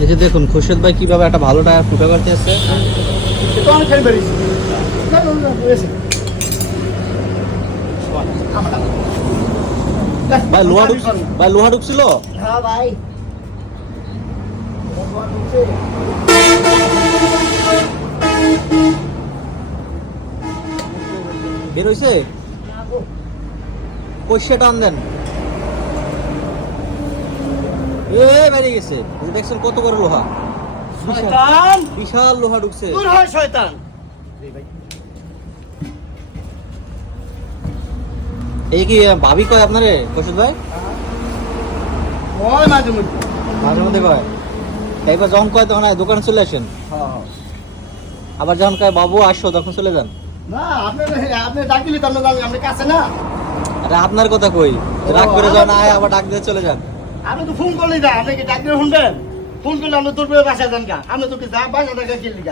এই যে দেখুন খুরশেদ ভাই কিভাবে একটা ভালো টায়ার ফুটো করতে আসছে। ভাই লোহা ঢুকছিল। হ্যাঁ ভাই বের হইছে, পয়সা টান দেন। এ বেরিয়ে গেছে, এই যে দেখছেন কত বড় লোহা, শয়তান বিশাল লোহা ঢুকছে। দূর হয় শয়তান। এই কি ভাবি কয় আপনারে খুরশেদ ভাই? ওই মাঝে মধ্যে মাঝে মধ্যে কয়, একবার যখন কয় তখন দোকানে চলে আসেন, আবার যখন কয় বাবু আসো তখন চলে যান। না আপনি ডাকিলি তো আমরা কাছে না। আরে আপনার কথা কই, রাগ করে যখন আয় আবার ডাক দিয়ে চলে যান। আপনি তো ফোন করলি না, আপনি কি ডাকলে শুনবেন? ফোন করলে আমরা তোর বাসায় যান কা, আমরা তোকে যা বাসা টাকা কিনলি